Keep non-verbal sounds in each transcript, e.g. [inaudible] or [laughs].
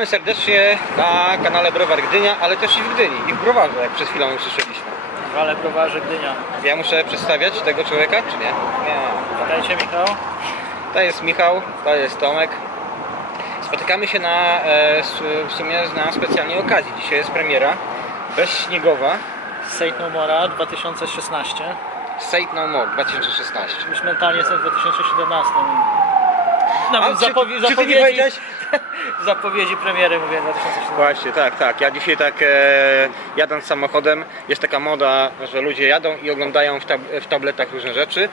Witamy serdecznie na kanale Browar Gdynia, ale też i w Gdyni, i w Browarze, jak przed chwilą usłyszeliśmy. Ale browarze Gdynia. Ja muszę przedstawiać tego człowieka, czy nie? Nie. Witajcie Michał. To jest Michał, to jest Tomek. Spotykamy się na, e, w sumie na specjalnej okazji. Dzisiaj jest premiera bezśniegowa Saint No Mora 2016. Say No More 2016. Już mentalnie jestem w 2017. A, Nawet czy- zapowie- czy ty nie zapowiedzi, powiedziałeś? Zapowiedzi premiery mówię 2017. Właśnie, tak, tak. Ja dzisiaj tak e, jadąc samochodem, jest taka moda, że ludzie jadą i oglądają w, tab w tabletach różne rzeczy.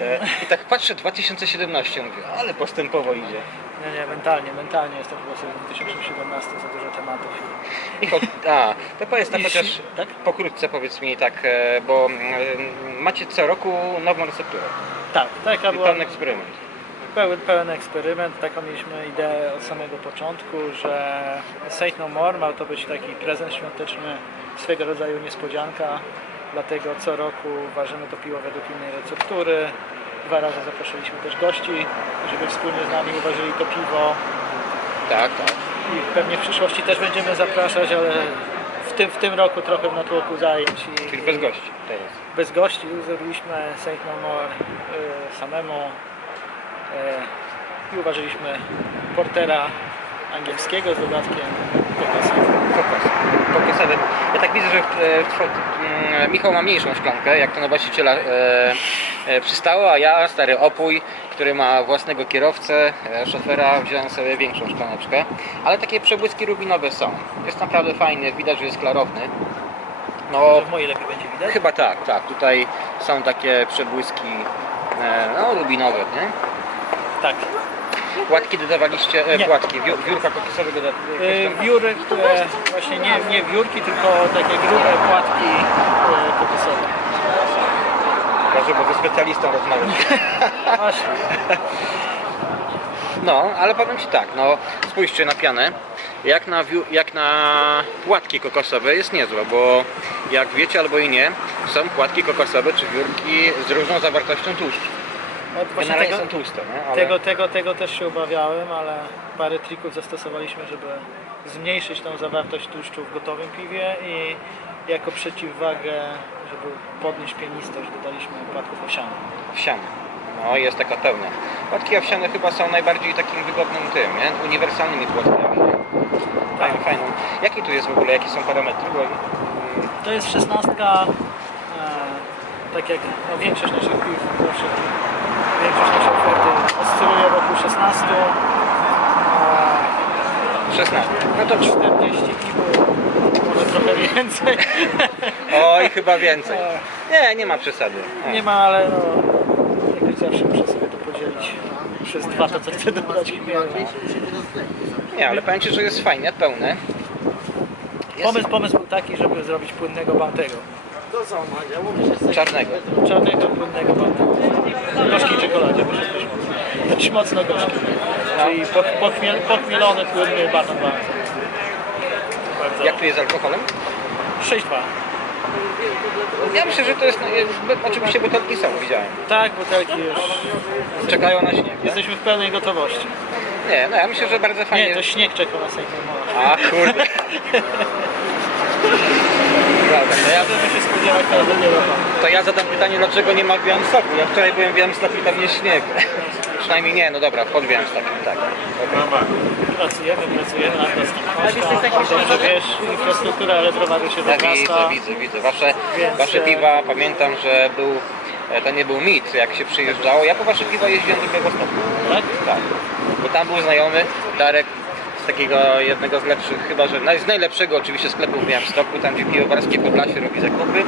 E, I tak patrzę 2017, mówię, ale postępowo idzie. Nie, nie, mentalnie, mentalnie jestem w 2017 za dużo tematów. I a, to powiedz tak chociaż tak? pokrótce powiedz mi tak, e, bo mm, macie co roku nową recepturę. Tak, taka I była eksperyment. Pełen, pełen eksperyment. Taką mieliśmy ideę od samego początku, że Saint No More ma to być taki prezent świąteczny, swego rodzaju niespodzianka. Dlatego co roku ważymy to piwo według innej receptury. Dwa razy zaprosiliśmy też gości, żeby wspólnie z nami uważyli to piwo. Tak, tak. I pewnie w przyszłości też będziemy zapraszać, ale w tym, w tym roku trochę w natłoku zajęć. I, Czyli bez gości teraz. bez gości zrobiliśmy Saint No More y, samemu i uważaliśmy portera angielskiego z dodatkiem kokosa. Kokos. Kokosowy. Ja tak widzę, że e, mm, Michał ma mniejszą szklankę, jak to na właściciela e, e, przystało, a ja, stary opój, który ma własnego kierowcę, e, szofera, wziąłem sobie większą szklaneczkę. Ale takie przebłyski rubinowe są. Jest naprawdę fajny, widać, że jest klarowny. No, w mojej lepiej będzie widać? chyba tak, tak. Tutaj są takie przebłyski e, no, rubinowe, nie? Tak. Płatki dodawaliście, e, Nie. płatki, wiór, wiórka kokosowego do, Y, Wióry, które właśnie nie, nie wiórki, tylko takie grube płatki y, kokosowe. Może, bo ze specjalistą rozmawiam. [laughs] Właśnie. [laughs] No, ale powiem Ci tak, no spójrzcie na pianę. Jak na, wiu- jak na płatki kokosowe jest niezła, bo jak wiecie albo i nie, są płatki kokosowe czy wiórki z różną zawartością tłuszczu. No, właśnie Generalnie tego, są tłuste, nie? Ale... tego, tego, tego też się obawiałem, ale parę trików zastosowaliśmy, żeby zmniejszyć tą zawartość tłuszczu w gotowym piwie i jako przeciwwagę, żeby podnieść pienistość, dodaliśmy płatków owsianych. Owsiane. No, jest taka pełna. Płatki owsiane chyba są najbardziej takim wygodnym tym, nie? Uniwersalnymi płatkami. Tak. fajną. Jaki tu jest w ogóle, jakie są parametry? To jest szesnastka, e, tak jak no, większość naszych piw, zawsze większość naszej oferty oscyluje wokół 16. E, 16. No to 40 piw, może trochę więcej. [laughs] Oj, chyba więcej. Nie, nie ma przesady. O. Nie ma, ale no, jakoś zawsze muszę sobie to podzielić przez dwa to, co chcę dodać. Nie, ale powiem Ci, że jest fajnie, pełne. Jest Pomysł, pomysł był taki, żeby zrobić płynnego bantego. Czarnego. Czarnego, płynnego bantego. W gorzkiej czekoladzie wyszedł dość mocno. Gorzki. Czyli po- pochmiel, pochmielony, płynny baton bant. Bardzo. Jak tu jest z alkoholem? 6,2. Ja myślę, że to jest, no, oczywiście butelki są, widziałem. Tak, butelki już. Czekają na śnieg. Nie, Jesteśmy w pełnej gotowości. nie no ja myślę, że bardzo fajnie. Nie, to śnieg czeka na Sejmie Mola. A kurde. [laughs] To ja bym się spodziewać teraz dopiero tam. to ja zadam pytanie, dlaczego nie ma w Białymstoku? Ja wczoraj byłem w Białymstoku i tam jest śnieg. [laughs] Przynajmniej nie, no dobra, pod Białymstokiem, tak. Pracujemy, pracujemy nad nas Dobrze wiesz, infrastruktura elektrowaru się Ja widzę, widzę, widzę. Wasze, Więc, wasze e, piwa, pamiętam, że był, e, to nie był mit, jak się przyjeżdżało. Ja po wasze piwa jeździłem do Białegostoku. Tak? Tak, bo tam był znajomy, Darek, z takiego jednego z lepszych, chyba że z najlepszego oczywiście sklepu w Białymstoku, tam gdzie piwowarskie Podlasie robi zakupy.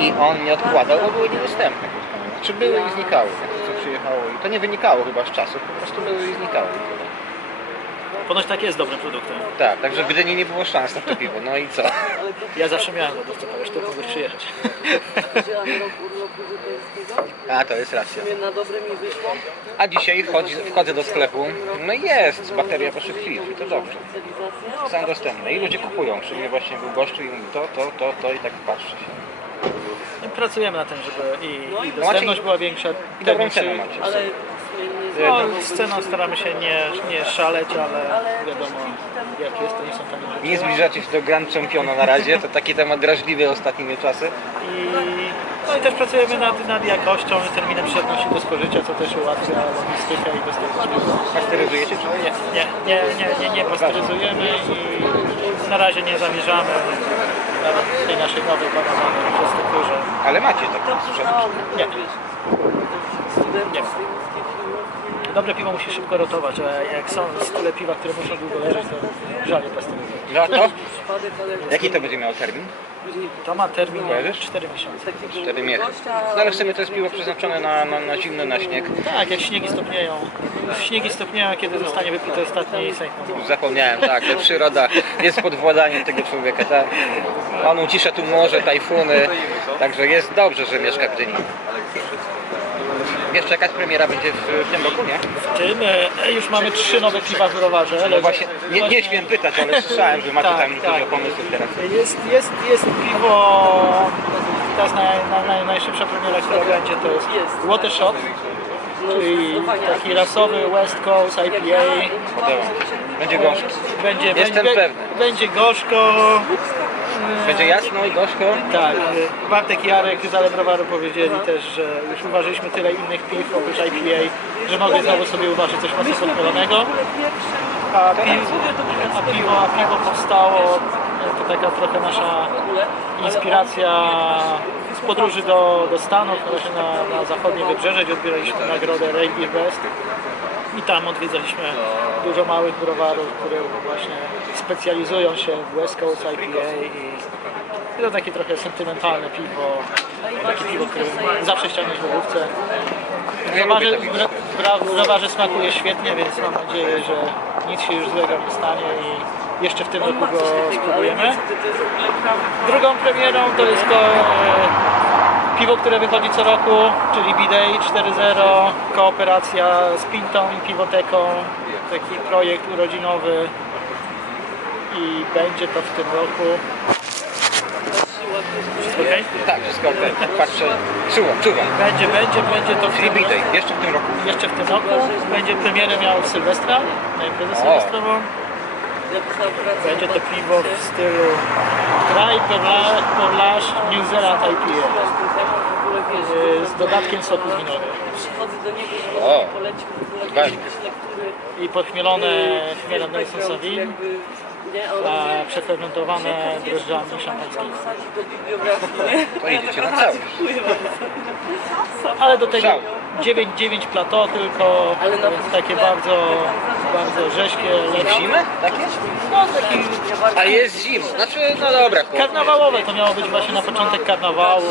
I on nie odkładał, bo były niedostępne. Czy były i znikały, co przyjechało. I to nie wynikało chyba z czasów, po prostu były i znikały. Ponoć tak jest dobrym produktem. Tak, także w Gdyni nie było szans na to piwo, no i co? [laughs] Ja zawsze miałem lodówkę, ale tu mogłeś przyjechać. Wzięłam rok urlopu żydowskiego, A, to jest racja. mnie na dobre mi wyszło. A dzisiaj wchodzi, wchodzę do sklepu, no i jest bateria waszych piw i to dobrze. Specjalizacja. Są dostępne i ludzie kupują. Przy mnie właśnie był gościu i mówi to, to, to, to i tak patrzę się. Pracujemy na tym, żeby i, i macie- dostępność była większa. I dobrą Pewnie cenę macie. Ale No, sceną staramy się nie, nie szaleć, ale wiadomo jak jest, to nie są rzeczy. Nie zbliżacie się do Grand Championa na razie, to taki temat drażliwy ostatnimi czasy. I, no i też pracujemy nad, nad jakością i terminem przydatności do spożycia, co też ułatwia logistykę i dostępność. Pasteryzujecie czy nie? Nie, nie, nie, nie, nie, pasteryzujemy i na razie nie zamierzamy nawet w tej naszej nowej planowanej infrastrukturze. Ale macie taki sprzęt. Nie. Nie. Dobre piwo musi szybko rotować, a jak są style piwa, które muszą długo leżeć, to żal je pasteryzować. No a to? Jaki to będzie miało termin? To ma termin Kojarzysz? 4 miesiące. Cztery miechy. No ale w sumie to jest piwo przeznaczone na, na, na zimno, na śnieg. Tak, jak śniegi stopnieją. Śniegi stopnieją, kiedy zostanie wypity ostatni Nomo. Zapomniałem, tak, że przyroda jest pod władaniem tego człowieka, tak. On ucisza tu morze, tajfuny, także jest dobrze, że mieszka w Gdyni. Jeszcze jakaś premiera będzie w, w tym roku, nie? W tym e, już mamy trzy nowe piwa w browarze. No właśnie, nie, nie śmiem pytać, ale słyszałem, że macie Tak, tam tak. dużo pomysłów teraz. Jest, jest, jest piwo, teraz naj, naj, naj, najszybsza premiera, która będzie, to jest Water Shot, czyli taki rasowy West Coast IPA. Podoba. Będzie gorzko. Będzie, Jestem będzie, pewny. Będzie gorzko. Będzie jasno i gorzko. Tak, Bartek i Jarek z Ale Browaru powiedzieli też, że już uważyliśmy tyle innych piw oprócz IPA, że mogli znowu sobie uważać coś mocno podpalonego. A piwo, a piwo, a piwo powstało, to taka trochę nasza inspiracja z podróży do, do Stanów, właśnie na, na zachodnie wybrzeże, gdzie odbieraliśmy nagrodę Reindeer Best. I tam odwiedzaliśmy dużo małych browarów, które właśnie specjalizują się w West Coast IPA i to takie trochę sentymentalne piwo, takie piwo, które zawsze ściągnąć w lodówce. No browarze smakuje świetnie, więc mam nadzieję, że nic się już złego nie stanie i jeszcze w tym roku go spróbujemy. Drugą premierą to jest to e, piwo, które wychodzi co roku, czyli B-Day 4.0, kooperacja z Pintą i Piwoteką, taki projekt urodzinowy i będzie to w tym roku. Wszystko okej? Tak, wszystko okej. Patrzę, czuwam, czuwam. Będzie, będzie, będzie to w Czyli tym roku. Day, jeszcze w tym roku. Jeszcze w tym roku będzie premierę miał Sylwestra, na imprezę sylwestrową. Będzie to piwo w stylu Dry Perlage New Zealand IPA z dodatkiem soku z winogron. Przychodzę do niego, żeby O. polecił w ogóle jakieś lektury. I podchmielone chmielem Nelson nie, a przefermentowane drożdżami szampańskimi. To idziecie na całość. Ale do tego Szał. 9-9 plateau tylko, takie bardzo, bardzo rzeźkie, lekkie. Zimy? Takie? No taki A jest zimno. Znaczy, no dobra. chłopie. karnawałowe, to miało być właśnie na początek karnawału,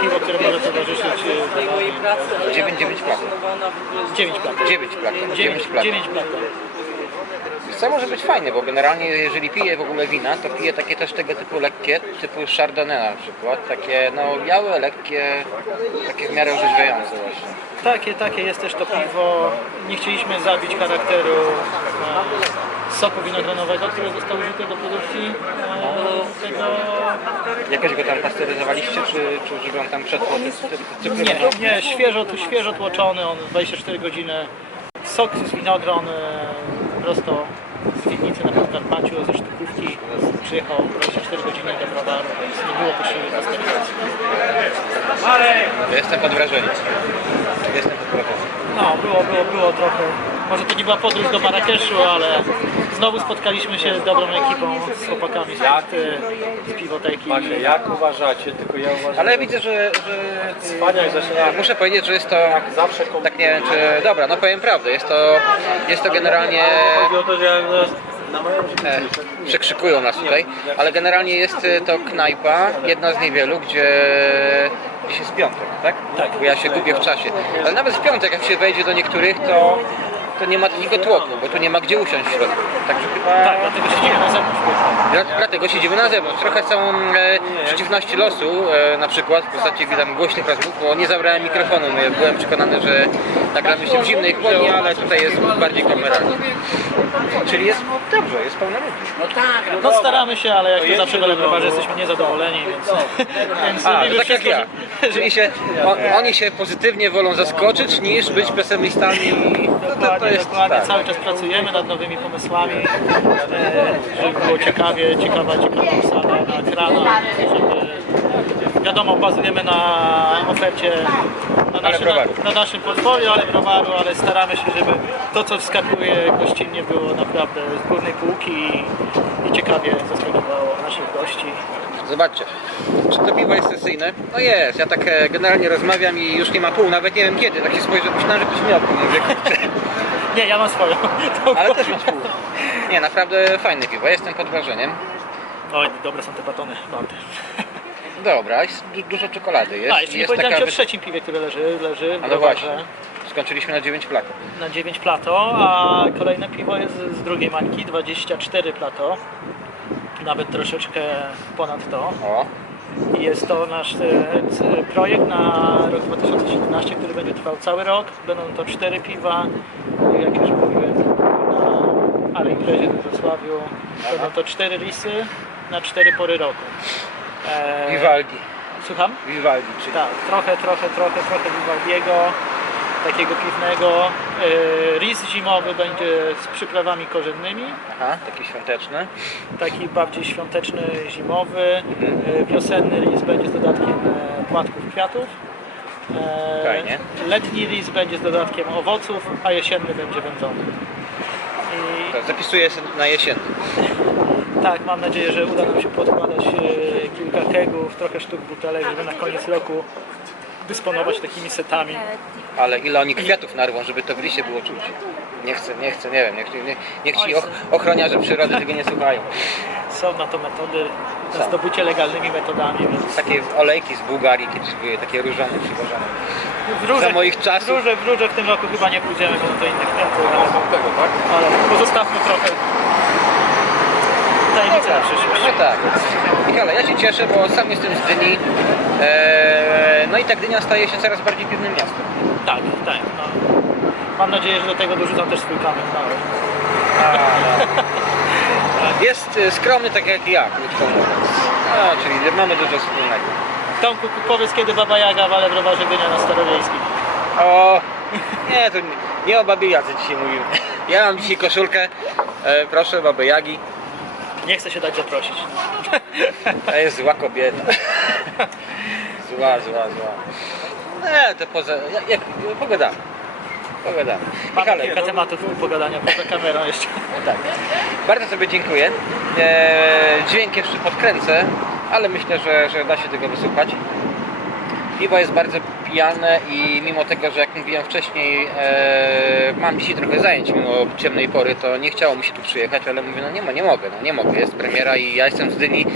piwo, które może towarzyszyć y, tej mojej pracy, ale ja 9-9 byłam platek. zafascynowana w ogóle 9 plateau. 9 platek. 9, 9 platek. 9 plateau. Co może być fajne, bo generalnie jeżeli piję w ogóle wina, to piję takie też tego typu lekkie, typu Chardonnay na przykład. Takie no białe, lekkie, takie w miarę orzeźwiające właśnie. Takie, takie jest też to piwo. Nie chcieliśmy zabić charakteru e, soku winogronowego, który został użyty do produkcji e, tego. Jakoś go tam pasteryzowaliście, czy, czy używam tam przed cyklem? Nie, nie, świeżo, tu świeżo tłoczony, on 24 godziny. Sok z winogron e, prosto z winnicy na Podkarpaciu ze sztukówki. Przyjechał 24 godziny do browaru, więc nie było potrzeby pasteryzacji. Ja Jestem pod wrażeniem. Jestem pod wrażeniem. No, było, było, było trochę. Może to nie była podróż do Marrakeszu, ale znowu spotkaliśmy się z dobrą ekipą, z chłopakami z Akty, z Piwoteki. Panie, jak uważacie? Tylko ja uważam, Ale widzę, że, że Wspaniale zaczyna muszę powiedzieć, że jest to zawsze kom... tak nie wiem czy dobra, no powiem prawdę, jest to jest to generalnie Chodzi o to, że na moją e, przekrzykują nas tutaj, ale generalnie jest e, to knajpa, jedna z niewielu, gdzie dziś jest piątek, tak? Tak. Bo ja się gubię w czasie. Ale nawet w piątek, jak się wejdzie do niektórych, to, to nie ma takiego tłoku, bo tu nie ma gdzie usiąść w środku. Także Tak, dlatego siedzimy na zewnątrz. Dla- Dlatego siedzimy na zewnątrz. Trochę całą e, przeciwności losu, e, na przykład w postaci tam głośnych rozmów, bo nie zabrałem mikrofonu. No, ja byłem przekonany, że Nagramy się w zimnej chłodni, ale tutaj jest bardziej kameralnie. Czyli jest dobrze, jest pełno ludzi. No staramy się, ale jak to jest zawsze w wiadomo. Elegrobarze jesteśmy niezadowoleni, więc, [laughs] więc A, robimy to tak jak wszystko, ja. Czyli [laughs] się, on, oni się pozytywnie wolą zaskoczyć niż być pesymistami. i- No to, to, Dokładnie, jest dokładnie. tak. Cały czas pracujemy nad nowymi pomysłami, e, żeby było ciekawie, ciekawa, ciekawa obsada na ekranach, żeby wiadomo, bazujemy na ofercie na, naszy, na, na naszym portfolio, ale browaru, ale staramy się, żeby to, co wskakuje gościnnie było naprawdę z górnej półki i, i ciekawie zaskakiwało naszych gości. Zobaczcie, czy to piwo jest sesyjne? No jest, ja tak e, generalnie rozmawiam i już nie ma pół, nawet nie wiem kiedy, tak się spojrzę, myślałem, że ktoś miał pół. [laughs] Nie, ja mam swoją. [laughs] ale też masz pół. Nie, naprawdę fajne piwo, jestem pod wrażeniem. Oj, dobre są te batony. Bardzo. Dobra, jest du- dużo czekolady jest. A, jeszcze nie jest powiedziałem Ci o trzecim piwie, które leży, leży w A no browarze. właśnie, skończyliśmy na 9 plato. na 9 plato, a kolejne piwo jest z drugiej mańki, 24 plato. Nawet troszeczkę ponad to. O, I jest to nasz e, c- projekt na rok 2017, który będzie trwał cały rok. Będą to cztery piwa, jak już mówiłem, na ale imprezie w Wrocławiu. Będą to cztery lisy na cztery pory roku. E, Vivaldi. Słucham? Vivaldi, czyli Tak, trochę, trochę, trochę, trochę Vivaldiego, takiego piwnego. E, Ris zimowy będzie z przyprawami korzennymi, Aha, taki świąteczny. taki bardziej świąteczny, zimowy. E, Wiosenny ris będzie z dodatkiem płatków kwiatów. Fajnie. Letni ris będzie z dodatkiem owoców, a jesienny będzie wędzony. I To zapisuję sobie na jesienny. [laughs] tak, mam nadzieję, że uda nam się podkładać e, kilka kegów, trochę sztuk butelek, żeby na koniec roku dysponować takimi setami. Ale ile oni kwiatów narwą, żeby to w liście było czuć. Nie chcę, nie chcę, nie wiem, niech, nie, niech ci och, ochroniarze przyrody tego nie słuchają. Są na to metody, na Są. zdobycie legalnymi metodami, więc Takie olejki z Bułgarii kiedyś były, takie różane przywożone. w róże, Za moich czasów. w róże, w róże w tym roku chyba nie pójdziemy, bo do innych krętów, ale, ale pozostawmy trochę tajemnicy na przyszłość. No tak. Michale, ja się cieszę, bo sam jestem z Dyni. Eee, no i ta Gdynia staje się coraz bardziej piwnym miastem. Tak, tak. No. Mam nadzieję, że do tego dorzucam też swój kamyk mały. [laughs] Jest e, skromny tak jak ja, krótko mówiąc. No, czyli mamy dużo wspólnego. Tomku, powiedz kiedy Baba Jaga w Gdynia na Starowiejskim. O, nie, to nie, nie o babie Jadze dzisiaj mówimy. Ja mam dzisiaj koszulkę, e, proszę, babę Jagi. Nie chcę się dać zaprosić. [laughs] To jest zła kobieta. [laughs] Zła, zła, zła. Nie, to poza... Jak, jak, pogadamy. Pogadamy. Mamy kilka tematów do pogadania poza kamerą jeszcze. [laughs] tak. Bardzo sobie dziękuję. Eee, dźwięk jeszcze podkręcę, ale myślę, że, że da się tego wysłuchać. Piwo jest bardzo pijane i mimo tego, że jak mówiłem wcześniej, e, mam dzisiaj trochę zajęć mimo ciemnej pory, to nie chciało mi się tu przyjechać, ale mówię, no nie, mo- nie mogę, no nie mogę, jest premiera i ja jestem z Gdyni,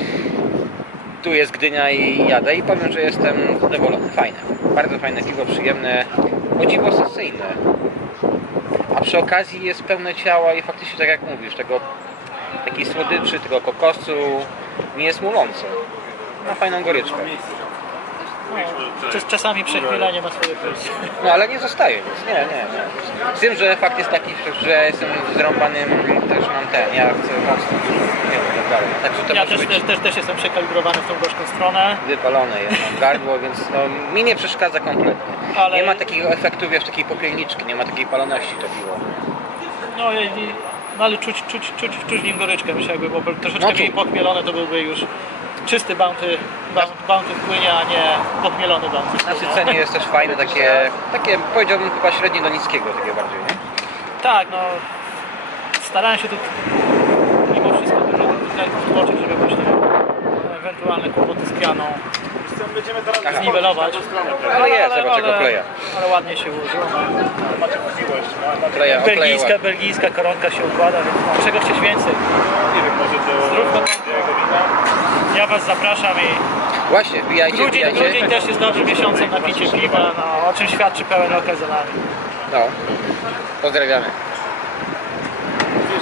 tu jest Gdynia i jadę i powiem, że jestem zadowolony, fajne, bardzo fajne piwo, przyjemne, o dziwo sesyjne, a przy okazji jest pełne ciała i faktycznie tak jak mówisz, tego takiej słodyczy, tego kokosu, nie jest mulące, ma fajną goryczkę. No, czas- czasami przechwilenie ma swoje plusy. No ale nie zostaje nic, nie, nie, nie. Z tym, że fakt jest taki, że jestem zrąbanym, też mam ten, ja chcę mocno nie wiem, tak dalej. Także to Ja też, być też, też, też jestem przekalibrowany w tą gorzką stronę. wypalone jest mam gardło, więc no, mi nie przeszkadza kompletnie. Ale- Nie ma takiego efektu, wiesz, takiej popielniczki, nie ma takiej paloności to piwo. No, i, no ale czuć, czuć, czuć, czuć w nim goryczkę. Myślę, jakby było troszeczkę No, mniej czuć. podmielone, to byłby już czysty bounty, bounty, bounty wpłynie, a nie podmielony bounty. Nasycenie jest też fajne, takie, takie powiedziałbym chyba średnie do niskiego, takie bardziej, nie? Tak, no starałem się tu mimo wszystko dużo tłoczyć, żeby właśnie ewentualne kłopoty z pianą Aha. zniwelować. Ale jest, zobacz jak okleja. ale ładnie się ułożyło. Okleja, okleja Belgijska, ładnie. belgijska koronka się układa, więc no, czego chcieć więcej. Zdrówko. Ja Was zapraszam i Właśnie, wbijajcie, grudzień, wbijajcie. grudzień też jest dobrym miesiącem na picie piwa, no, o czym świadczy pełen okaz za nami. No, pozdrawiamy.